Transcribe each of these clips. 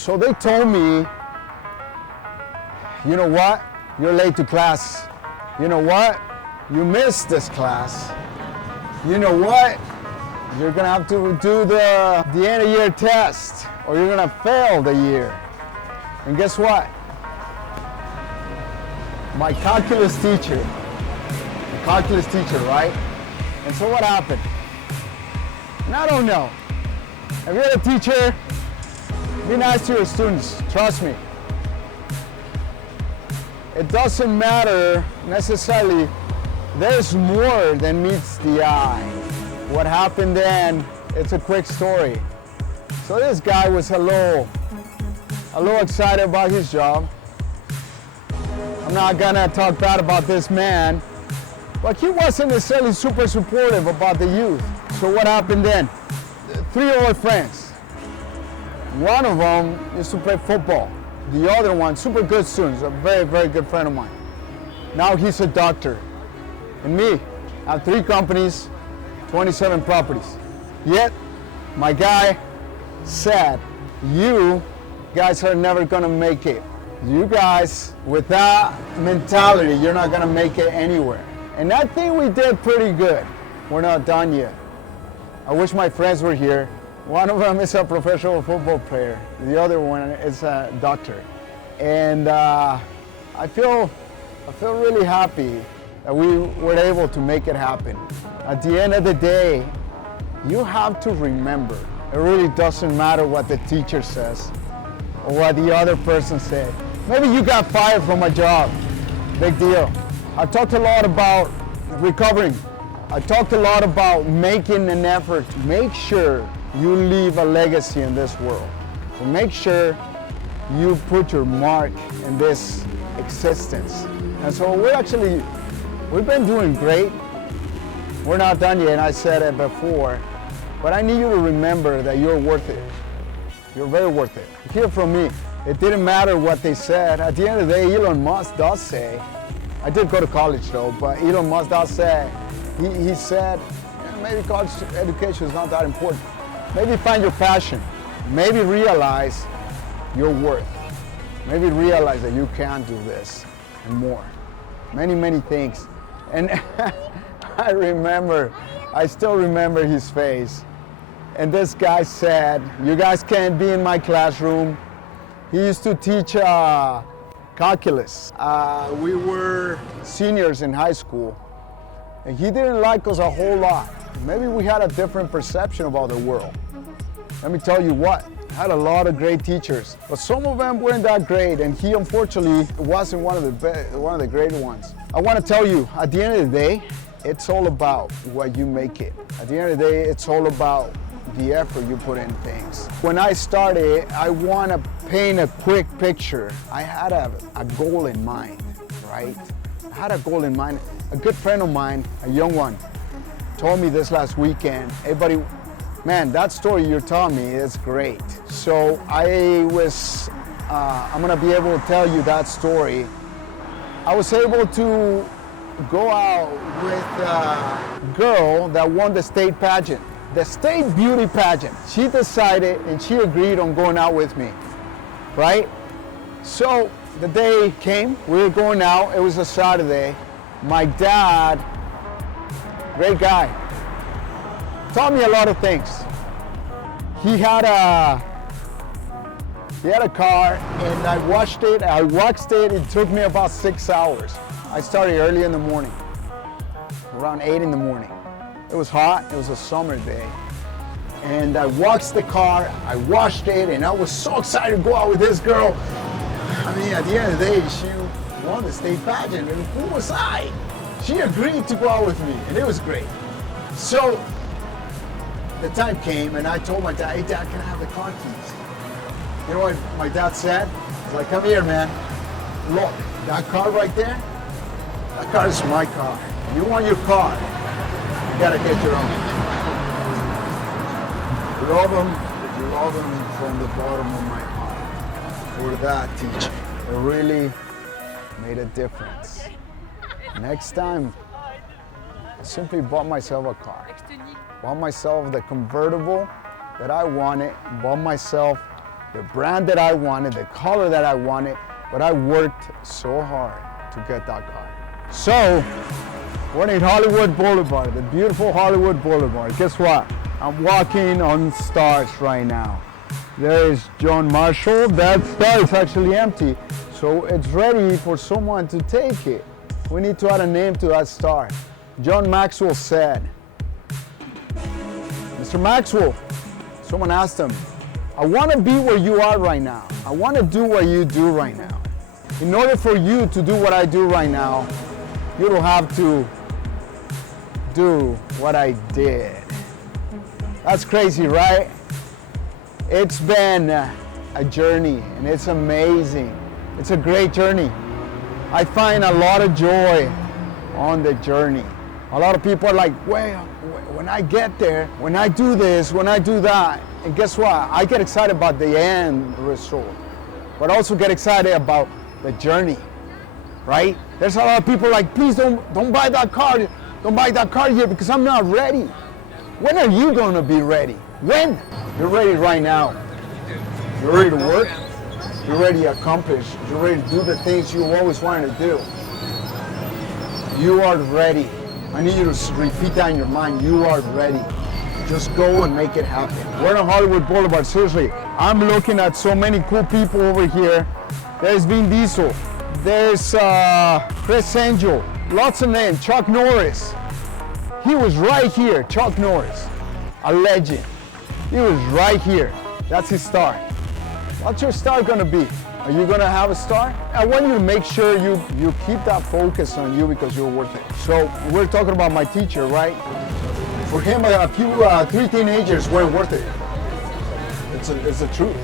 So they told me, you know what? You're late to class. You know what? You missed this class. You know what? You're gonna have to do the end of year test, or you're gonna fail the year. And guess what? My calculus teacher, right? And so what happened? And I don't know. If you're a teacher, be nice to your students, trust me. It doesn't matter necessarily, there's more than meets the eye. What happened then, it's a quick story. So this guy was a little excited about his job. I'm not gonna talk bad about this man, but he wasn't necessarily super supportive about the youth. So what happened then? 3 old friends. One of them used to play football. The other one, super good students, a very, very good friend of mine. Now he's a doctor. And me, I have 3 companies, 27 properties. Yet, my guy said, you guys are never gonna make it. You guys, with that mentality, you're not gonna make it anywhere. And I think we did pretty good. We're not done yet. I wish my friends were here. One of them is a professional football player. The other one is a doctor. And I feel really happy that we were able to make it happen. At the end of the day, you have to remember, it really doesn't matter what the teacher says or what the other person said. Maybe you got fired from a job, big deal. I talked a lot about recovering. I talked a lot about making an effort to make sure you leave a legacy in this world. So make sure you put your mark in this existence. And so we've been doing great. We're not done yet, and I said it before, but I need you to remember that you're worth it. You're very worth it. Hear from me. It didn't matter what they said. At the end of the day, Elon Musk does say, I did go to college though, but Elon Musk does say, he said, maybe college education is not that important. Maybe find your passion. Maybe realize your worth. Maybe realize that you can do this and more. Many, many things. And I still remember his face. And this guy said, you guys can't be in my classroom. He used to teach calculus. We were seniors in high school. And he didn't like us a whole lot. Maybe we had a different perception about the world. Let me tell you what, I had a lot of great teachers, but some of them weren't that great, and he unfortunately wasn't one of the great ones. I want to tell you, at the end of the day, it's all about what you make it. At the end of the day, it's all about the effort you put in things. When I started, I want to paint a quick picture. I had a goal in mind, right? I had a goal in mind. A good friend of mine, a young one, told me this last weekend, hey buddy, man, that story you're telling me is great. So I'm gonna be able to tell you that story. I was able to go out with a girl that won the state pageant, the state beauty pageant. She decided and she agreed on going out with me, right? So the day came, we were going out, it was a Saturday. My dad, great guy, taught me a lot of things. He had a car and I watched it, it took me about 6 hours. I started early in the morning, around 8 in the morning. It was hot, it was a summer day. And I watched the car, I washed it, and I was so excited to go out with this girl. I mean, at the end of the day, she won the state pageant, and who was I? She agreed to go out with me, and it was great. So, the time came, and I told my dad, hey Dad, can I have the car keys? You know what my dad said? He's like, come here, man. Look, that car right there, that car is my car. You want your car, you gotta get your own. Love them from the bottom of my heart. For that teacher, it really made a difference. Next time, I simply bought myself a car. Bought myself the convertible that I wanted. Bought myself the brand that I wanted, the color that I wanted, but I worked so hard to get that car. So, we're in Hollywood Boulevard, the beautiful Hollywood Boulevard. Guess what? I'm walking on stars right now. There is John Marshall. That star is actually empty, so it's ready for someone to take it. We need to add a name to that star. John Maxwell said, Mr. Maxwell, someone asked him, I want to be where you are right now. I want to do what you do right now. In order for you to do what I do right now, you don't have to do what I did. That's crazy, right? It's been a journey, and it's amazing. It's a great journey. I find a lot of joy on the journey. A lot of people are like, well, when I get there, when I do this, when I do that, and guess what? I get excited about the end result, but also get excited about the journey, right? There's a lot of people like, please don't buy that car. Don't buy that car yet because I'm not ready. When are you going to be ready? When? You're ready right now. You're ready to work. You're ready to accomplish. You're ready to do the things you always wanted to do. You are ready. I need you to repeat that in your mind. You are ready. Just go and make it happen. We're on Hollywood Boulevard. Seriously, I'm looking at so many cool people over here. There's Vin Diesel. There's Chris Angel. Lots of names. Chuck Norris. He was right here. Chuck Norris, a legend. He was right here. That's his star. What's your star gonna be? Are you gonna have a star? I want you to make sure you keep that focus on you because you're worth it. So we're talking about my teacher, right? For him, three teenagers weren't worth it. It's the truth.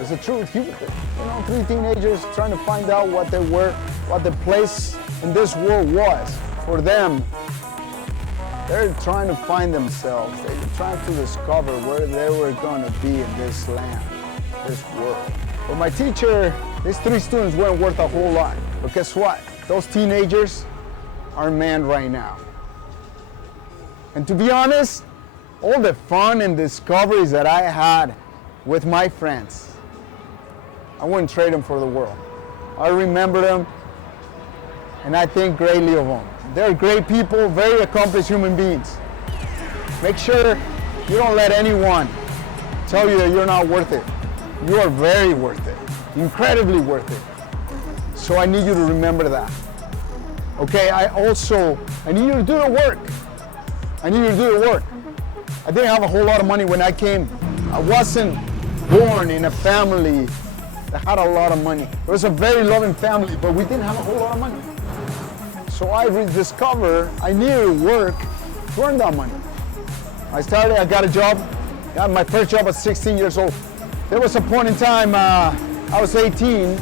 It's the truth. Three teenagers trying to find out what they were, what the place in this world was for them. They're trying to find themselves. They're trying to discover where they were going to be in this land, this world. But my teacher, these three students weren't worth a whole lot. But guess what? Those teenagers are men right now. And to be honest, all the fun and discoveries that I had with my friends, I wouldn't trade them for the world. I remember them, and I think greatly of them. They're great people, very accomplished human beings. Make sure you don't let anyone tell you that you're not worth it. You are very worth it, incredibly worth it. So I need you to remember that. Okay, I need you to do the work. I need you to do the work. I didn't have a whole lot of money when I came. I wasn't born in a family that had a lot of money. It was a very loving family, but we didn't have a whole lot of money. So I discovered I needed to work to earn that money. I got a job, got my first job at 16 years old. There was a point in time, I was 18, and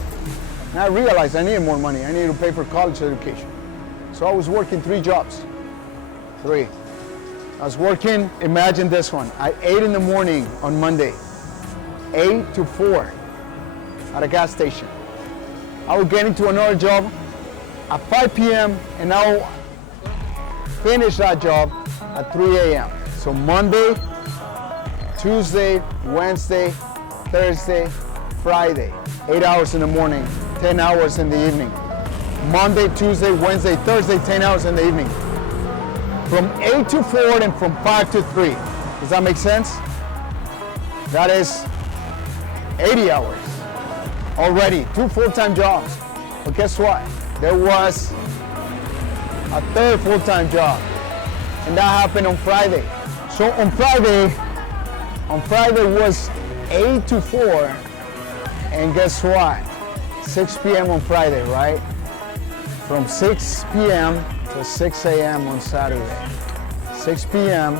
I realized I needed more money. I needed to pay for college education. So I was working 3 jobs. 3. I was working, imagine this one, at 8 in the morning on Monday, 8 to 4 at a gas station. I would get into another job at 5 p.m. and I'll finish that job at 3 a.m. So Monday, Tuesday, Wednesday, Thursday, Friday, 8 hours in the morning, 10 hours in the evening. Monday, Tuesday, Wednesday, Thursday, 10 hours in the evening. From 8 to 4 and from 5 to 3. Does that make sense? That is 80 hours already, 2 full-time jobs. But guess what? There was a third full-time job, and that happened on Friday. So on Friday was 8 to 4, and guess what? 6 p.m. on Friday, right? From 6 p.m. to 6 a.m. on Saturday. 6 p.m.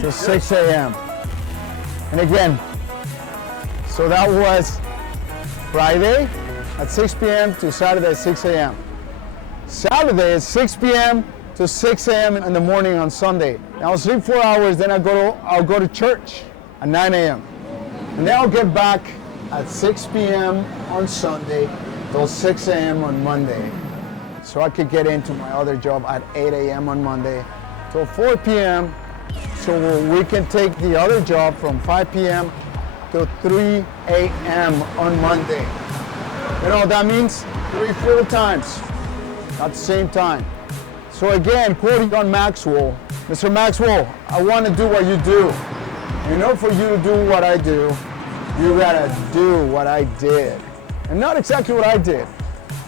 to 6 a.m. And again, so that was Friday at 6 p.m. to Saturday at 6 a.m. Saturday is 6 p.m. to 6 a.m. in the morning on Sunday. And I'll sleep 4 hours, then I'll go to church at 9 a.m. And then I'll get back at 6 p.m. on Sunday till 6 a.m. on Monday. So I could get into my other job at 8 a.m. on Monday till 4 p.m. So we can take the other job from 5 p.m. till 3 a.m. on Monday. You know what that means? 3 full times at the same time. So again, quoting on Maxwell, Mr. Maxwell, I want to do what you do. In order for you to do what I do, you gotta do what I did. And not exactly what I did.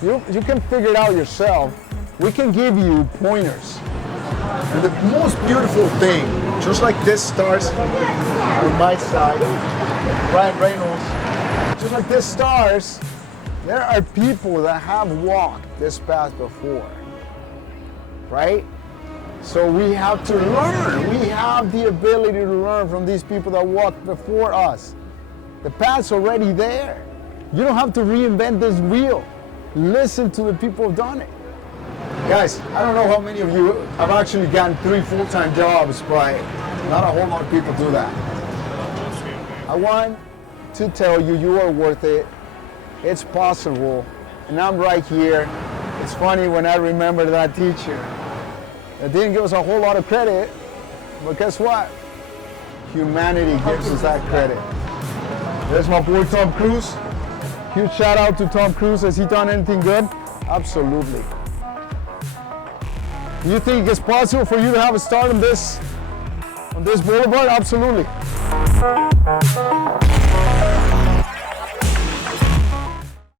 You can figure it out yourself. We can give you pointers. And the most beautiful thing, just like this stars on my side, Ryan Reynolds, just like this stars, there are people that have walked this path before, right? So we have to learn. We have the ability to learn from these people that walked before us. The path's already there. You don't have to reinvent this wheel. Listen to the people who've done it. Guys, I don't know how many of you have actually gotten 3 full-time jobs, but not a whole lot of people do that. I want to tell you, you are worth it. It's possible. And I'm right here. It's funny when I remember that teacher. That didn't give us a whole lot of credit, but guess what? Humanity gives us that credit. There's my boy Tom Cruise. Huge shout out to Tom Cruise. Has he done anything good? Absolutely. Do you think it's possible for you to have a start on this boulevard? Absolutely.